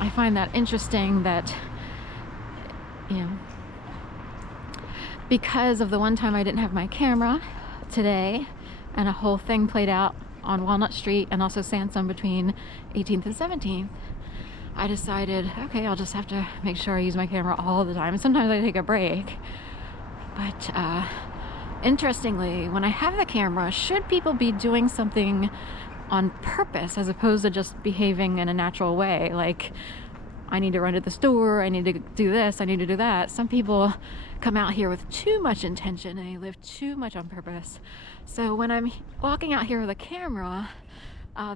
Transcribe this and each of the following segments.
I find that interesting that, you know, because of the one time I didn't have my camera today, and a whole thing played out on Walnut Street and also Sansom between 18th and 17th, I decided, okay, I'll just have to make sure I use my camera all the time. And sometimes I take a break. But interestingly, when I have the camera, should people be doing something on purpose as opposed to just behaving in a natural way? Like, I need to run to the store, I need to do this, I need to do that. Some people come out here with too much intention and they live too much on purpose. So when I'm walking out here with a camera,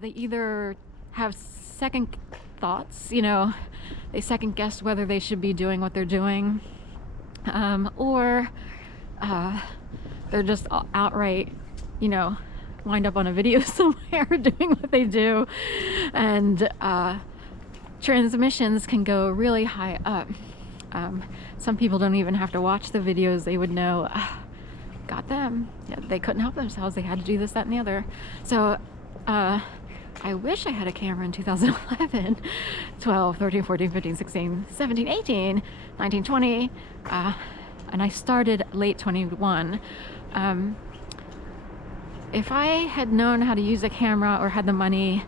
they either have second thoughts, you know, they second guess whether they should be doing what they're doing, or they're just outright, you know, wind up on a video somewhere doing what they do, and transmissions can go really high up. Some people don't even have to watch the videos, they would know, got them. Yeah, they couldn't help themselves, they had to do this, that, and the other. So I wish I had a camera in 2011, 12, 13, 14, 15, 16, 17, 18, 19, 20, and I started late 21. If I had known how to use a camera or had the money,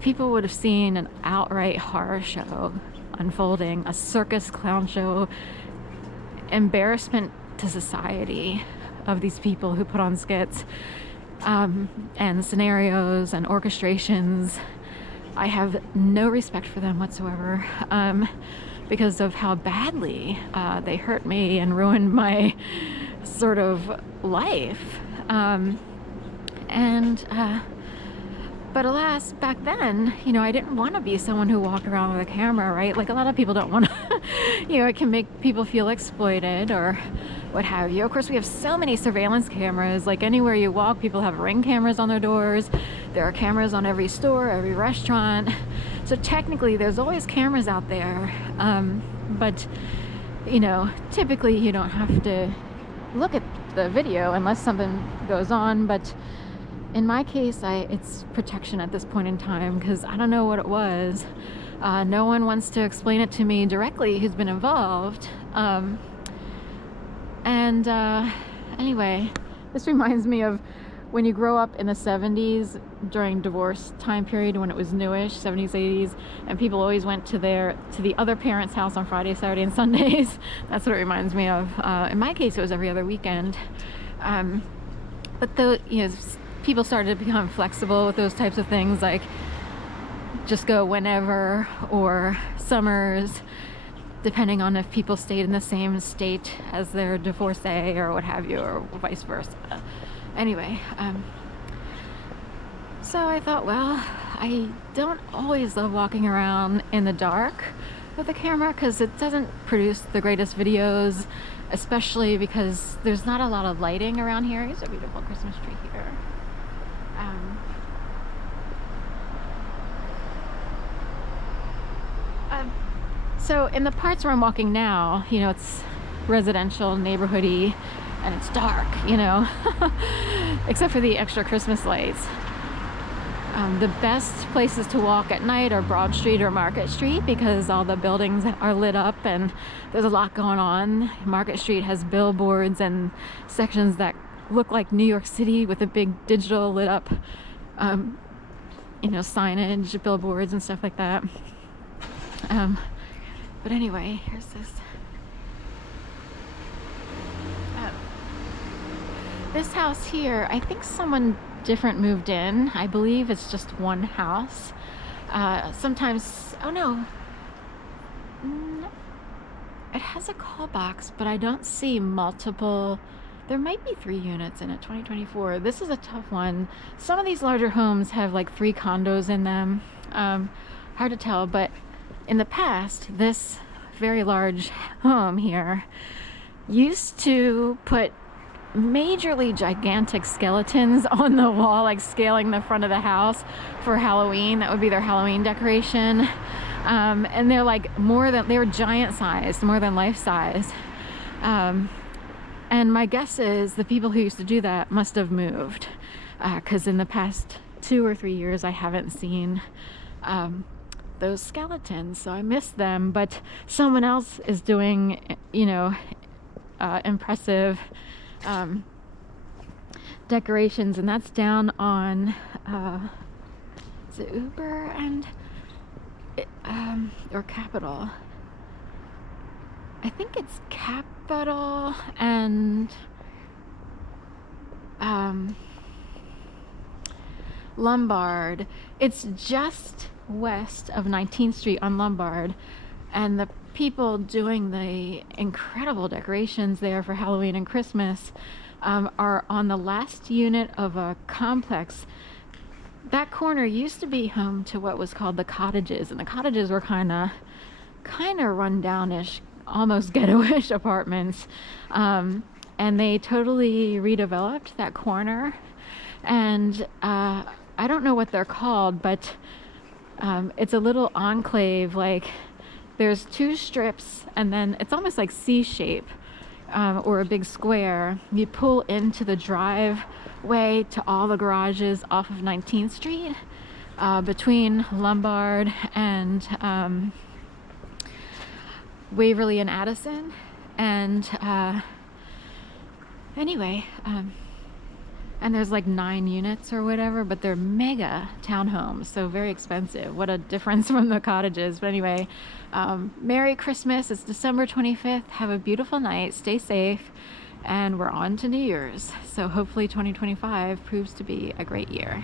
people would have seen an outright horror show unfolding, a circus clown show, embarrassment to society of these people who put on skits, and scenarios and orchestrations. I have no respect for them whatsoever, because of how badly they hurt me and ruined my sort of life. But alas, back then, you know, I didn't want to be someone who walked around with a camera, right? Like, a lot of people don't want to, you know, it can make people feel exploited or what have you. Of course, we have so many surveillance cameras. Like, anywhere you walk, people have Ring cameras on their doors. There are cameras on every store, every restaurant. So technically, there's always cameras out there. But, you know, typically you don't have to look at the video unless something goes on. But in my case, it's protection at this point in time, because I don't know what it was. No one wants to explain it to me directly who's been involved. Anyway, this reminds me of when you grow up in the 70s during divorce time period, when it was newish, 70s, 80s, and people always went to the other parent's house on Friday, Saturday, and Sundays. That's what it reminds me of. In my case, it was every other weekend. But you know, people started to become flexible with those types of things, like just go whenever, or summers, depending on if people stayed in the same state as their divorcee or what have you, or vice versa. Anyway, so I thought, well, I don't always love walking around in the dark with a camera, because it doesn't produce the greatest videos, especially because there's not a lot of lighting around here. Here's a beautiful Christmas tree here. So in the parts where I'm walking now, you know, it's residential, neighborhoody, and it's dark, you know, except for the extra Christmas lights. The best places to walk at night are Broad Street or Market Street, because all the buildings are lit up and there's a lot going on. Market Street has billboards and sections that look like New York City with a big digital lit up, you know, signage, billboards and stuff like that. But anyway, here's this. This house here, I think someone different moved in. I believe it's just one house. Sometimes, oh no, it has a call box, but I don't see multiple. There might be 3 units in it. 2024. This is a tough one. Some of these larger homes have like 3 condos in them. Hard to tell, but in the past, this very large home here used to put majorly gigantic skeletons on the wall, like scaling the front of the house for Halloween. That would be their Halloween decoration. And they're like they were giant sized, more than life size. And my guess is the people who used to do that must have moved, because in the past 2 or 3 years I haven't seen those skeletons, so I miss them. But someone else is doing, impressive decorations, and that's down on is it Uber and or Capital? I think it's Capital and Lombard. It's just west of 19th Street on Lombard, and the people doing the incredible decorations there for Halloween and Christmas are on the last unit of a complex. That corner used to be home to what was called the cottages, and the cottages were kind of run-down-ish, almost ghetto-ish apartments, and they totally redeveloped that corner, and I don't know what they're called, but it's a little enclave. Like, there's two strips, and then it's almost like C-shape, or a big square. You pull into the driveway to all the garages off of 19th Street, between Lombard and Waverly and Addison. And anyway, and there's like 9 units or whatever, but they're mega townhomes, so very expensive. What a difference from the cottages. But anyway, Merry Christmas. It's December 25th. Have a beautiful night. Stay safe. And we're on to New Year's. So hopefully 2025 proves to be a great year.